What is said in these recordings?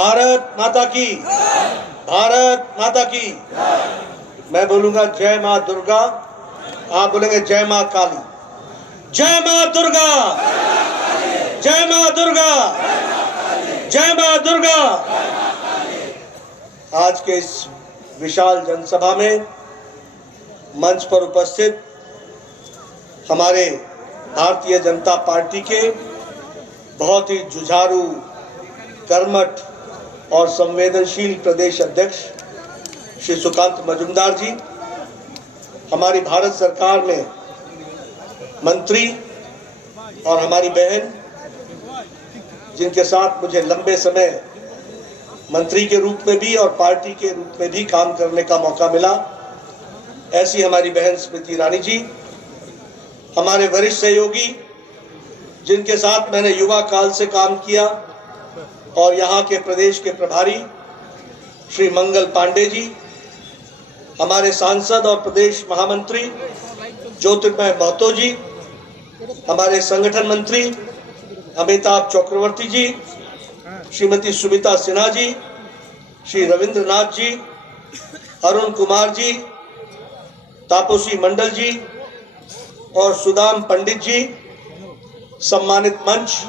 भारत माता की, भारत माता की। मैं बोलूंगा जय मां दुर्गा, आप बोलेंगे जय मां काली। जय मां दुर्गा, जय मां दुर्गा, जय मां दुर्गा। आज के इस विशाल जनसभा में मंच पर उपस्थित हमारे भारतीय जनता पार्टी के बहुत ही जुझारू, कर्मठ और संवेदनशील प्रदेश अध्यक्ष श्री सुकांत मजूमदार जी, हमारी भारत सरकार में मंत्री और हमारी बहन जिनके साथ मुझे लंबे समय मंत्री के रूप में भी और पार्टी के रूप में भी काम करने का मौका मिला, ऐसी हमारी बहन स्मृति ईरानी जी, हमारे वरिष्ठ सहयोगी जिनके साथ मैंने युवा काल से काम किया और यहाँ के प्रदेश के प्रभारी श्री मंगल पांडे जी, हमारे सांसद और प्रदेश महामंत्री ज्योतिर्मय महतो जी, हमारे संगठन मंत्री अमिताभ चक्रवर्ती जी, श्रीमती सुमिता सिन्हा जी, श्री रविंद्रनाथ जी, अरुण कुमार जी, तापसी मंडल जी और सुदाम पंडित जी, सम्मानित मंच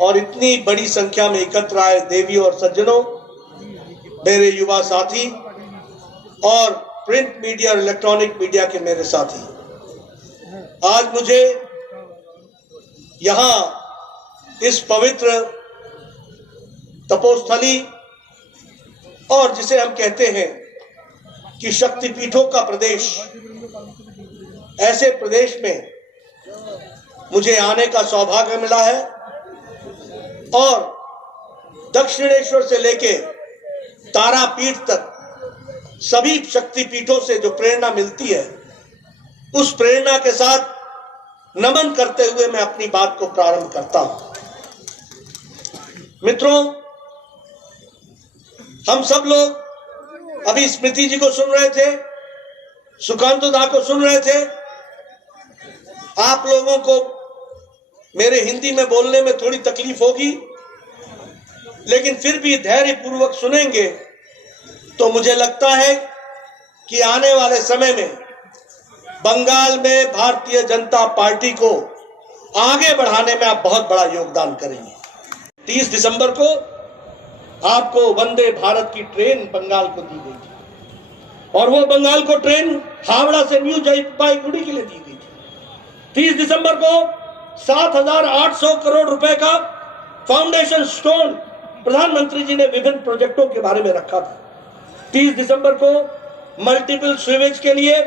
और इतनी बड़ी संख्या में एकत्र आए देवियों और सज्जनों, मेरे युवा साथी और प्रिंट मीडिया और इलेक्ट्रॉनिक मीडिया के मेरे साथी, आज मुझे यहाँ इस पवित्र तपोस्थली और जिसे हम कहते हैं कि शक्तिपीठों का प्रदेश, ऐसे प्रदेश में मुझे आने का सौभाग्य मिला है और दक्षिणेश्वर से लेके तारापीठ तक सभी शक्तिपीठों से जो प्रेरणा मिलती है, उस प्रेरणा के साथ नमन करते हुए मैं अपनी बात को प्रारंभ करता हूं। मित्रों, हम सब लोग अभी स्मृति जी को सुन रहे थे, सुकांत दा को सुन रहे थे। आप लोगों को मेरे हिंदी में बोलने में थोड़ी तकलीफ होगी, लेकिन फिर भी धैर्य पूर्वक सुनेंगे तो मुझे लगता है कि आने वाले समय में बंगाल में भारतीय जनता पार्टी को आगे बढ़ाने में आप बहुत बड़ा योगदान करेंगे। 30 दिसंबर को आपको वंदे भारत की ट्रेन बंगाल को दी गई थी और वो बंगाल को ट्रेन हावड़ा से न्यू जलपाईगुड़ी के लिए दी गई थी। 30 दिसंबर को 7,800 करोड़ रुपए का फाउंडेशन स्टोन प्रधानमंत्री जी ने विभिन्न प्रोजेक्टों के बारे में रखा था। 30 दिसंबर को मल्टीपल सीवेज के लिए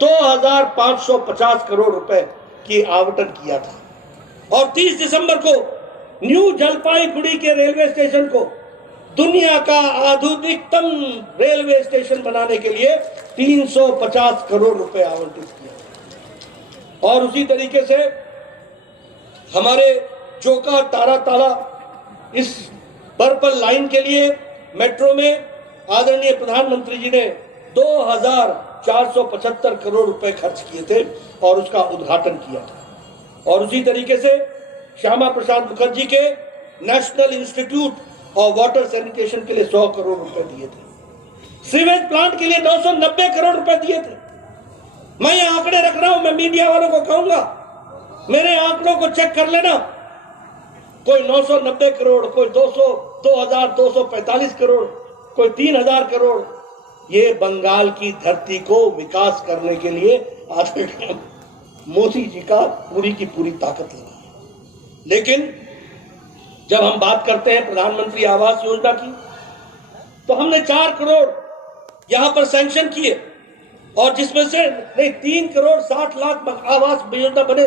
2,550 करोड़ रुपए की आवंटन किया था और 30 दिसंबर को न्यू जलपाईगुड़ी के रेलवे स्टेशन को दुनिया का आधुनिकतम रेलवे स्टेशन बनाने के लिए 350 करोड़ रुपए आवंटित किया और उसी तरीके से हमारे चोका तारा ताला इस पर्पल लाइन के लिए मेट्रो में आदरणीय प्रधानमंत्री जी ने 2,475 करोड़ रुपए खर्च किए थे और उसका उद्घाटन किया था और उसी तरीके से श्यामा प्रसाद मुखर्जी के national institute of water sanitation के लिए 100 करोड़ रुपए दिए थे। सीवेज प्लांट के लिए 990 करोड़ रुपए दिए थे। मैं ये आंकड़े रख रहा हूं, मैं मीडिया वालों को कहूंगा मेरे आंकड़ों को चेक कर लेना। कोई 990 करोड़, कोई 2,245 करोड़, कोई 3,000 करोड़। ये बंगाल की धरती को विकास करने के लिए आदरणीय मोदी जी का पूरी की पूरी ताकत लगी है। लेकिन जब हम बात करते हैं प्रधानमंत्री आवास योजना की, तो हमने 4 करोड़ यहां पर सैंक्शन किए और जिसमें से नहीं 3 करोड़ 60 लाख आवास योजना बने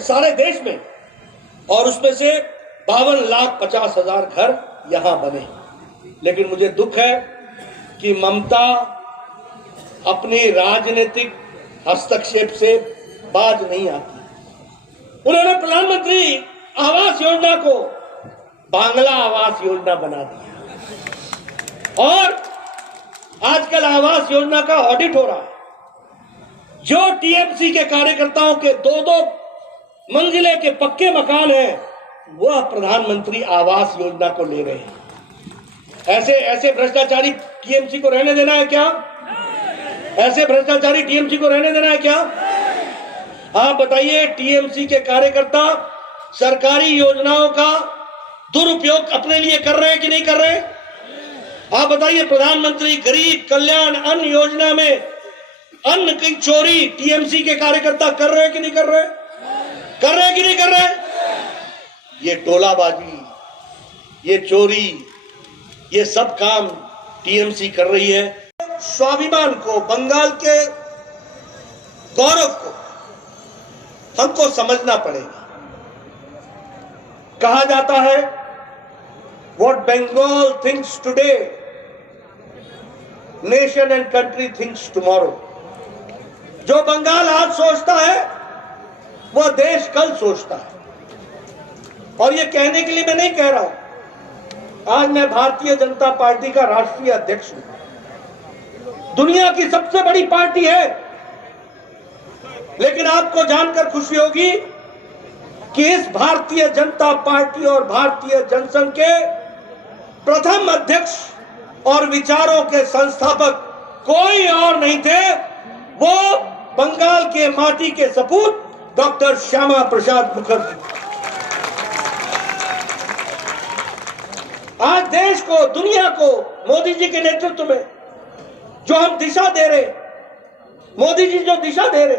सारे देश में और उसमें से 52,50,000 घर यहां बने। लेकिन मुझे दुख है कि ममता अपनी राजनीतिक हस्तक्षेप से बाज नहीं आती। उन्होंने प्रधानमंत्री आवास योजना को बांग्ला आवास योजना बना दिया और आजकल आवास योजना का ऑडिट हो रहा है। जो टीएमसी के कार्यकर्ताओं के 2-2 मंजिले के पक्के मकान हैं, वह प्रधानमंत्री आवास योजना को ले रहे हैं। ऐसे ऐसे भ्रष्टाचारी टीएमसी को रहने देना है क्या? ऐसे भ्रष्टाचारी टीएमसी को रहने देना है क्या? आप बताइए, टीएमसी के कार्यकर्ता सरकारी योजनाओं का दुरुपयोग अपने लिए कर रहे हैं कि नहीं कर रहे? आप बताइए, प्रधानमंत्री गरीब कल्याण अन्न योजना में अन्न की चोरी टीएमसी के कार्यकर्ता कर रहे हैं कि नहीं कर रहे? कर रहे हैं कि नहीं कर रहे? ये टोलाबाजी, ये चोरी, ये सब काम टीएमसी कर रही है। स्वाभिमान को, बंगाल के गौरव को हमको समझना पड़ेगा। कहा जाता है, what Bengal thinks today, nation and country thinks tomorrow. जो बंगाल आज सोचता है, वह देश कल सोचता है। और ये कहने के लिए मैं नहीं कह रहा हूं, आज मैं भारतीय जनता पार्टी का राष्ट्रीय अध्यक्ष हूं। दुनिया की सबसे बड़ी पार्टी है, लेकिन आपको जानकर खुशी होगी कि इस भारतीय जनता पार्टी और भारतीय जनसंघ के प्रथम अध्यक्ष और विचारों के संस्थापक कोई और नहीं थे, वो बंगाल के माटी के सपूत डॉक्टर श्यामा प्रसाद मुखर्जी। आज देश को, दुनिया को मोदी जी के नेतृत्व में जो हम दिशा दे रहे, मोदी जी जो दिशा दे रहे,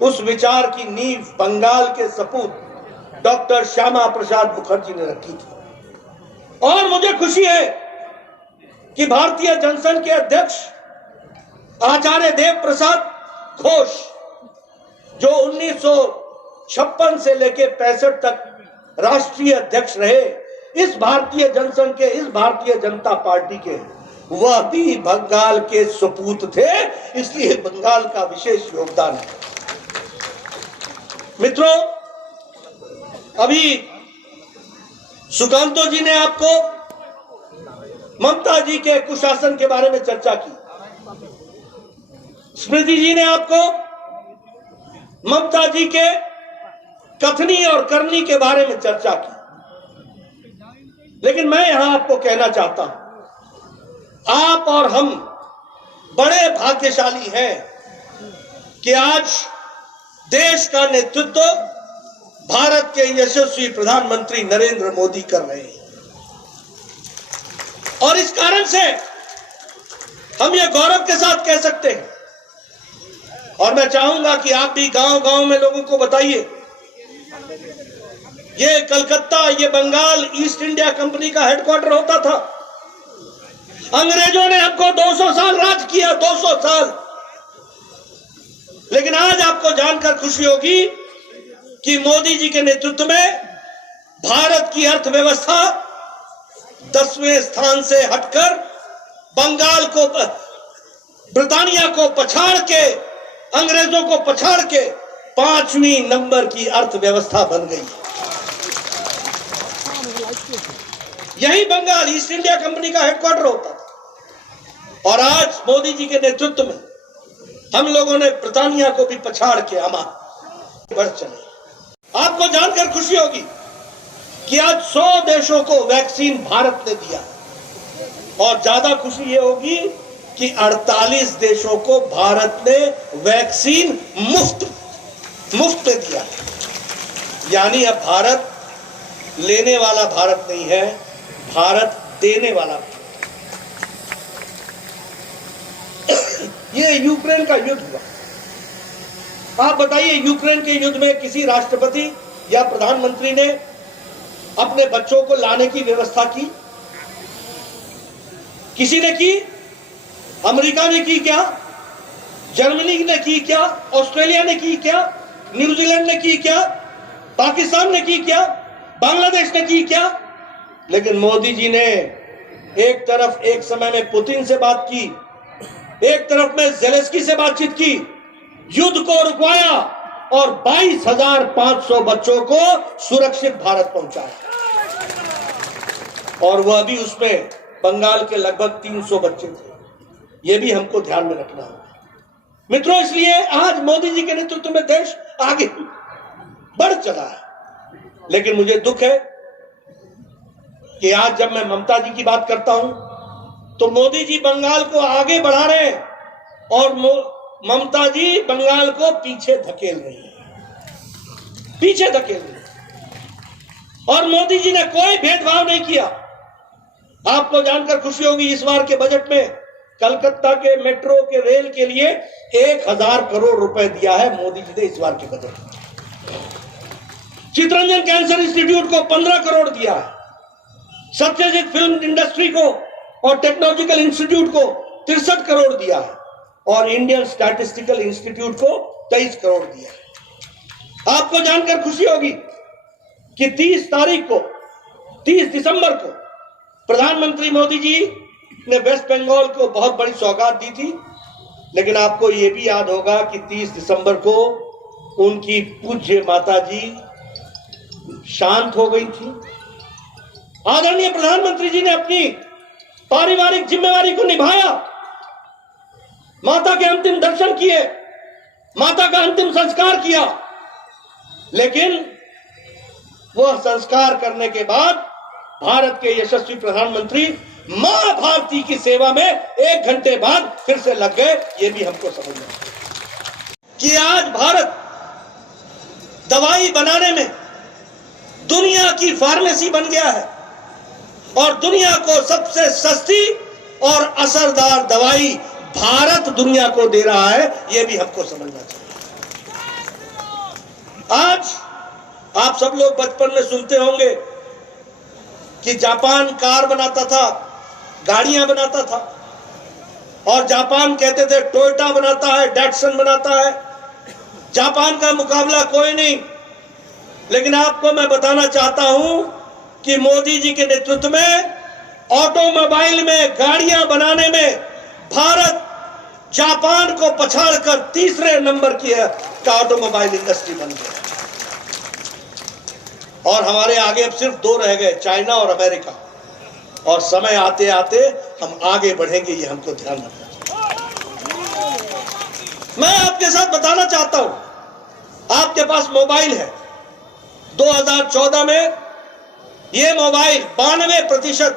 उस विचार की नींव बंगाल के सपूत डॉक्टर श्यामा प्रसाद मुखर्जी ने रखी थी। और मुझे खुशी है कि भारतीय जनसंघ के अध्यक्ष आचार्य देव प्रसाद घोष, जो 1956 से लेकर 65 तक राष्ट्रीय अध्यक्ष रहे, इस भारतीय जनसंघ के, इस भारतीय जनता पार्टी के, वह भी बंगाल के सपूत थे, इसलिए बंगाल का विशेष योगदान है। मित्रों, अभी सुकांतो जी ने आपको ममता जी के कुशासन के बारे में चर्चा की, स्मृति जी ने आपको ममता जी के कथनी और करनी के बारे में चर्चा की। लेकिन मैं यहां आपको कहना चाहता हूं, आप और हम बड़े भाग्यशाली हैं कि आज देश का नेतृत्व भारत के यशस्वी प्रधानमंत्री नरेंद्र मोदी कर रहे हैं। और इस कारण से हम ये गौरव के साथ कह सकते हैं, और मैं चाहूंगा कि आप भी गांव-गांव में लोगों को बताइए, ये कलकत्ता, ये बंगाल ईस्ट इंडिया कंपनी का हेडक्वार्टर होता था। अंग्रेजों ने हमको 200 साल राज किया, 200 साल। लेकिन आज आपको जानकर खुशी होगी कि मोदी जी के नेतृत्व में भारत की अर्थव्यवस्था 10वें स्थान से हटकर बंगाल को, ब्रिटानिया को पछाड़ के, अंग्रेजों को पछाड़ के 5वीं नंबर की अर्थव्यवस्था बन गई। यही बंगाल ईस्ट इंडिया कंपनी का हेडक्वार्टर होता था। और आज मोदी जी के नेतृत्व में हम लोगों ने ब्रिटानिया को भी पछाड़ के हम बढ़ चले। आपको जानकर खुशी होगी कि आज 100 देशों को वैक्सीन भारत ने दिया, और ज्यादा खुशी ये होगी कि 48 देशों को भारत ने वैक्सीन मुफ्त में दिया। यानी अब भारत लेने वाला भारत नहीं है, भारत देने वाला। ये यूक्रेन का युद्ध हुआ। आप बताइए, यूक्रेन के युद्ध में किसी राष्ट्रपति या प्रधानमंत्री ने अपने बच्चों को लाने की व्यवस्था की? किसी ने की? अमेरिका ने की क्या? जर्मनी ने की क्या? ऑस्ट्रेलिया ने की क्या? न्यूजीलैंड ने की क्या? पाकिस्तान ने की क्या? बांग्लादेश ने की क्या? लेकिन मोदी जी ने एक तरफ एक समय में पुतिन से बात की, एक तरफ में ज़ेलेंस्की से बातचीत की, युद्ध को रुकवाया और 22,500 बच्चों को सुरक्षित भारत पहुंचाया। और वह भी उसमें बंगाल के लगभग 300 बच्चे थे। यह भी हमको ध्यान में रखना होगा मित्रों। इसलिए आज मोदी जी के नेतृत्व में देश आगे बढ़ चला है। लेकिन मुझे दुख है कि आज जब मैं ममता जी की बात करता हूं तो मोदी जी बंगाल को आगे बढ़ा रहे हैं और ममता जी बंगाल को पीछे धकेल रही है, पीछे धकेल रही है। और मोदी जी ने कोई भेदभाव नहीं किया। आपको जानकर खुशी होगी, इस बार के बजट में कलकत्ता के मेट्रो के रेल के लिए 1000 करोड़ रुपए दिया है मोदी जी ने इस बार के बजट में। चितरंजन कैंसर इंस्टीट्यूट को 15 करोड़ दिया है, सत्यजीत फिल्म इंडस्ट्री को और टेक्नोलॉजिकल इंस्टीट्यूट को 63 करोड़ दिया है और इंडियन स्टैटिस्टिकल इंस्टीट्यूट को 23 करोड़ दिया है। आपको जानकर खुशी होगी कि 30 दिसंबर को प्रधानमंत्री मोदी जी ने वेस्ट बंगाल को बहुत बड़ी सौगात दी थी, लेकिन आपको यह भी याद होगा कि 30 दिसंबर को उनकी पूज्य माता जी शांत हो गई थी। आदरणीय प्रधानमंत्री जी ने अपनी पारिवारिक जिम्मेवारी को निभाया, माता के अंतिम दर्शन किए, माता का अंतिम संस्कार किया, लेकिन वह संस्कार करने के बाद भारत के यशस्वी प्रधानमंत्री मां भारती की सेवा में 1 घंटे बाद फिर से लग गए। ये भी हमको समझना कि आज भारत दवाई बनाने में दुनिया की फार्मेसी बन गया है और दुनिया को सबसे सस्ती और असरदार दवाई भारत दुनिया को दे रहा है। यह भी हमको समझना चाहिए। आज आप सब लोग बचपन में सुनते होंगे कि जापान कार बनाता था, गाड़ियां बनाता था और जापान कहते थे टोयोटा बनाता है, डैटसन बनाता है, जापान का मुकाबला कोई नहीं। लेकिन आपको मैं बताना चाहता हूं कि मोदी जी के नेतृत्व में ऑटोमोबाइल में, गाड़ियां बनाने में भारत जापान को पछाड़कर तीसरे नंबर की ऑटोमोबाइल इंडस्ट्री बन गया और हमारे आगे अब सिर्फ 2 रह गए, चाइना और अमेरिका। और समय आते आते हम आगे बढ़ेंगे, ये हमको ध्यान रखना चाहिए। मैं आपके साथ बताना चाहता हूं, आपके पास मोबाइल है। 2014 में यह मोबाइल 92%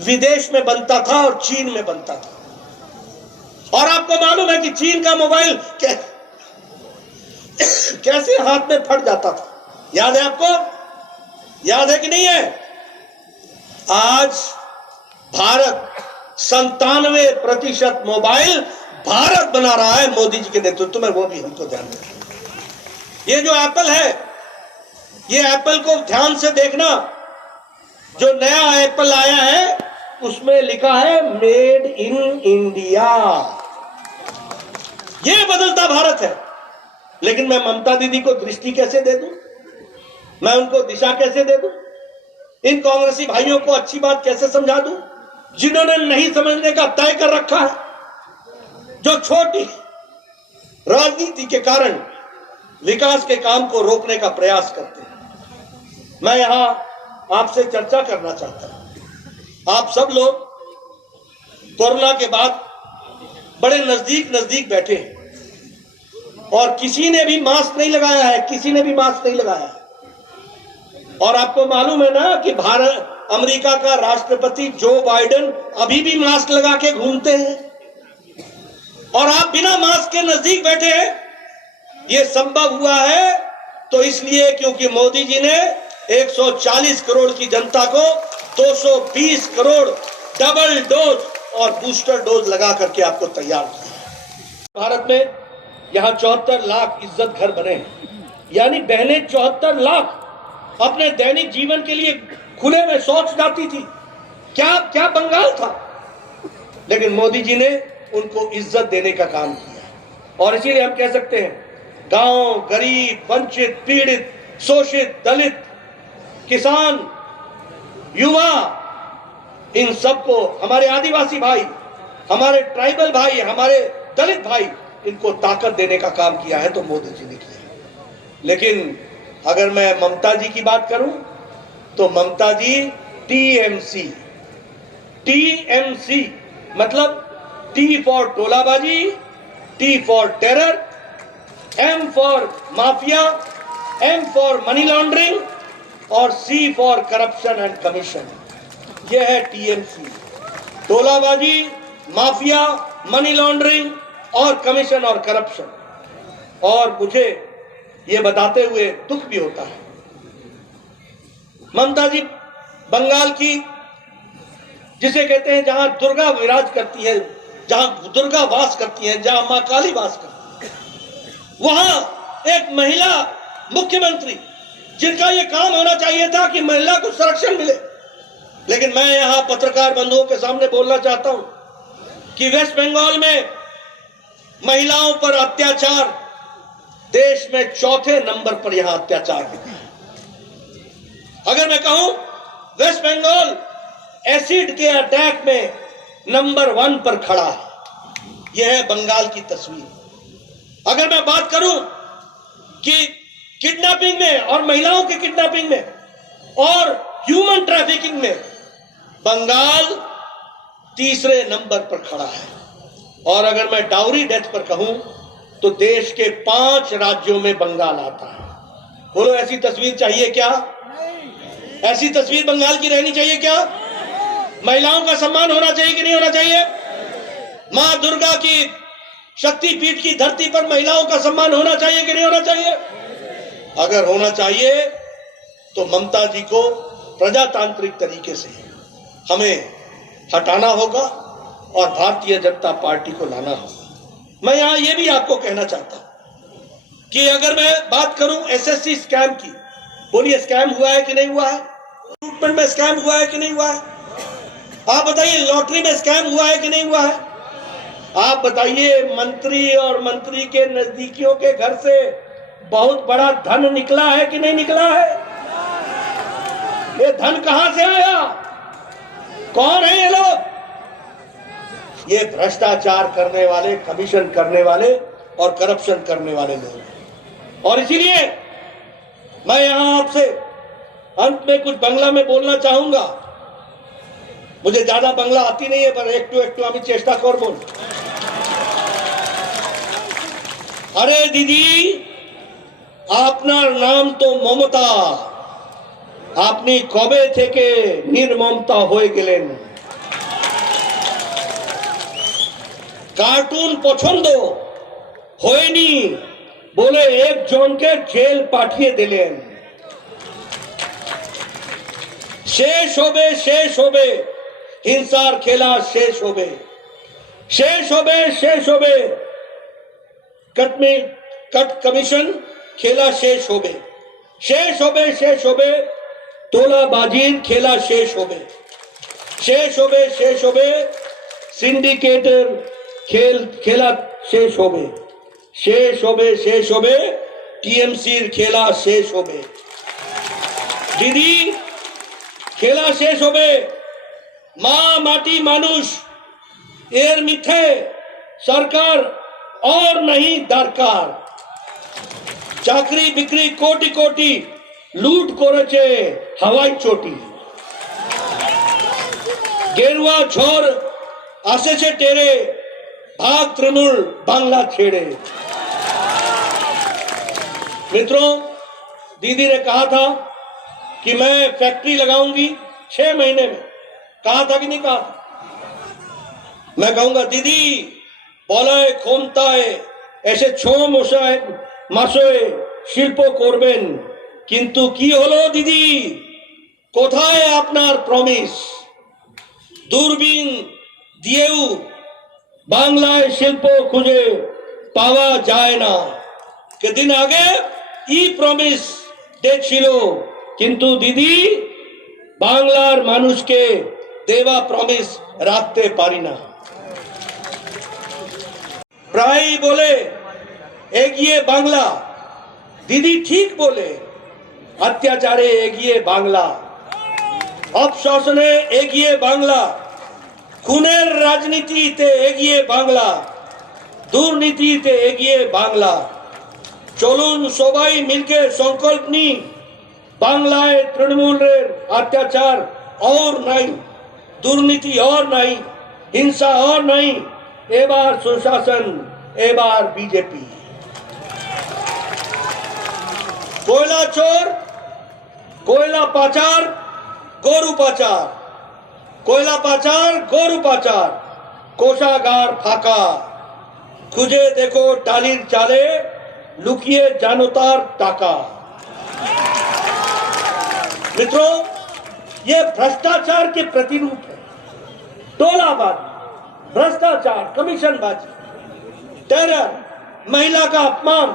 विदेश में बनता था और चीन में बनता था। और आपको मालूम है कि चीन का मोबाइल कैसे हाथ में फट जाता था, याद है आपको? याद है कि नहीं है? आज भारत 97% मोबाइल भारत बना रहा है मोदी जी के नेतृत्व में, वो भी हमको ध्यान रखना। ये जो एप्पल है, ये एप्पल को ध्यान से देखना, जो नया एप्पल आया है उसमें लिखा है मेड इन इंडिया। ये बदलता भारत है। लेकिन मैं ममता दीदी को दृष्टि कैसे दे दूं, मैं उनको दिशा कैसे दे दूं, इन कांग्रेसी भाइयों को अच्छी बात कैसे समझा दूं जिन्होंने नहीं समझने का तय कर रखा है, जो छोटी राजनीति के कारण विकास के काम को रोकने का प्रयास करते हैं। मैं यहां आपसे चर्चा करना चाहता हूं। आप सब लोग कोरोना के बाद बड़े नजदीक बैठे हैं और किसी ने भी मास्क नहीं लगाया है, किसी ने भी मास्क नहीं लगाया है। और आपको मालूम है ना कि अमेरिका का राष्ट्रपति जो बाइडेन अभी भी मास्क लगा के घूमते हैं और आप बिना मास्क के नजदीक बैठे हैं। यह संभव हुआ है तो इसलिए क्योंकि मोदी जी ने 140 करोड़ की जनता को 220 करोड़ डबल डोज और बूस्टर डोज लगा करके आपको तैयार किया। भारत में यहां 74 लाख इज्जत घर बने हैं, यानी बहनें 74 लाख अपने दैनिक जीवन के लिए खुले में शौच जाती थी। क्या बंगाल था, लेकिन मोदी जी ने उनको इज्जत देने का काम किया। और इसीलिए हम कह सकते हैं गांव, गरीब, वंचित, पीड़ित, शोषित, दलित, किसान, युवा, इन सबको, हमारे आदिवासी भाई, हमारे ट्राइबल भाई, हमारे दलित भाई, इनको ताकत देने का काम किया है तो मोदी जी ने किया। लेकिन अगर मैं ममता जी की बात करूं तो ममता जी टीएमसी मतलब टी फॉर टोलाबाजी, T for terror, M for mafia, M for money laundering, और C for corruption and commission. यह है टीएमसी। तोलाबाजी, माफिया, मनी लॉन्ड्रिंग और कमीशन और करप्शन। और मुझे ये बताते हुए दुख भी होता है, ममता जी बंगाल की, जिसे कहते हैं जहां दुर्गा विराज करती है, जहां दुर्गा वास करती है, जहां मां काली वास करती है, वहां एक महिला मुख्यमंत्री, जिनका यह काम होना चाहिए था कि महिला को संरक्षण मिले। लेकिन मैं यहां पत्रकार बंधुओं के सामने बोलना चाहता हूं कि वेस्ट बंगाल में महिलाओं पर अत्याचार देश में चौथे नंबर पर यहां अत्याचार होता है। अगर मैं कहूं वेस्ट बंगाल एसिड के अटैक में नंबर 1 पर खड़ा है। यह है बंगाल की तस्वीर। अगर मैं बात करूं कि किडनैपिंग में और महिलाओं के किडनैपिंग में और ह्यूमन ट्रैफिकिंग में बंगाल तीसरे नंबर पर खड़ा है। और अगर मैं डाउरी डेथ पर कहूं तो देश के 5 राज्यों में बंगाल आता है। बोलो, ऐसी तस्वीर चाहिए क्या? ऐसी तस्वीर बंगाल की रहनी चाहिए क्या? महिलाओं का सम्मान होना चाहिए कि नहीं होना चाहिए? मां दुर्गा की शक्तिपीठ की धरती पर महिलाओं का सम्मान होना चाहिए कि नहीं होना चाहिए? अगर होना चाहिए तो ममता जी को प्रजातांत्रिक तरीके से हमें हटाना होगा और भारतीय जनता पार्टी को लाना होगा। मैं यहां यह भी आपको कहना चाहता हूं कि अगर मैं बात करूं एसएससी स्कैम की, बोलिए स्कैम हुआ है कि नहीं हुआ है? रिक्रूटमेंट में स्कैम हुआ है कि नहीं हुआ है? आप बताइए, लॉटरी में स्कैम हुआ है कि नहीं हुआ है? आप बताइए, मंत्री और मंत्री के नजदीकियों के घर से बहुत बड़ा धन निकला है कि नहीं निकला है? ये धन कहां से आया? कौन है ये लोग? ये भ्रष्टाचार करने वाले, कमीशन करने वाले और करप्शन करने वाले लोग। और इसीलिए मैं यहां आपसे अंत में कुछ बांग्ला में बोलना चाहूंगा। मुझे ज्यादा बांग्ला आती नहीं है, पर একটু আমি চেষ্টা করব। अरे दीदी, আপনার নাম তো মমতা, আপনি কবে থেকে নির্মমতা হয়ে গেলেন? কার্টুন পছন্দ হয়নি বলে একজনকে জেল পাঠিয়ে দিলেন। শেষ হবে হিংসার খেলা, শেষ হবে कट कमीशन खेला, शेष होबे तोलाबाजीर खेला, शेष होबे सिंडिकेटर खेला, शेष होबे टीएमसीर खेला, शेष होबे दीदी खेला, शेष होबे। मां माटी मानुष एर मिथे सरकार और नहीं दरकार। चाकरी बिक्री कोटि कोटि लूट करेছে हवाई चोटी। गेरुआ झोर आसेছে टेरे, भाग तृणमूल बांग्ला छेड़े। मित्रों, दीदी ने कहा था कि मैं फैक्ट्री लगाऊंगी 6 महीने में। कहा था कि नहीं कहा था? मैं कहूंगा दीदी বলায় ক্ষমতায় এসে 6 মাসে শিল্প করবেন, কিন্তু কি হলো দিদি? কোথায় আপনার প্রমিস? দূরবীন দিয়েও বাংলায় শিল্প খুঁজে পাওয়া যায় না। কদিন আগে ই প্রমিস ডেট ছিল, কিন্তু দিদি বাংলার মানুষকে দেওয়া প্রমিস রাখতে পারি না। প্রায় বলে এগিয়ে বাংলা, দিদি ঠিক বলে, অত্যাচারে এগিয়ে বাংলা, অপশাসনে এগিয়ে বাংলা, খুনের রাজনীতিতে এগিয়ে বাংলা, দুর্নীতিতে এগিয়ে বাংলা। চলুন সবাই মিলকে সংকল্প নিই, বাংলায় তৃণমূলের অত্যাচার और नहीं, दुर्नीति और नहीं, हिंसा और नहीं। एबार सुशासन, एबार बीजेपी। कोयला चोर कोयला पाचार गोरू पाचार, कोयला पाचार गोरू पाचार, कोषागार फाका, खुजे देखो टालीर चाले, लुकिए जानोतार टाका। मित्रों, ये भ्रष्टाचार के प्रतिरूप है। टोलाबाजी, भ्रष्टाचार, कमीशनबाजी, टेरर, महिला का अपमान,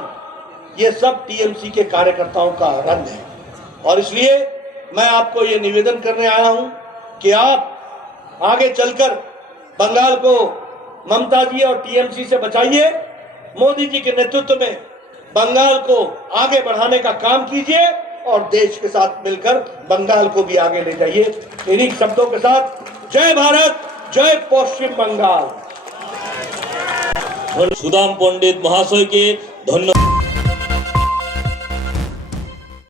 ये सब टीएमसी के कार्यकर्ताओं का रंग है। और इसलिए मैं आपको ये निवेदन करने आया हूं कि आप आगे चलकर बंगाल को ममता जी और टीएमसी से बचाइए। मोदी जी के नेतृत्व में बंगाल को आगे बढ़ाने का काम कीजिए और देश के साथ मिलकर बंगाल को भी आगे ले जाइए। इन्हीं शब्दों के साथ जय भारत, जय पश्चिम बंगाल। सुदाम पंडित महाशय के धन्यवाद।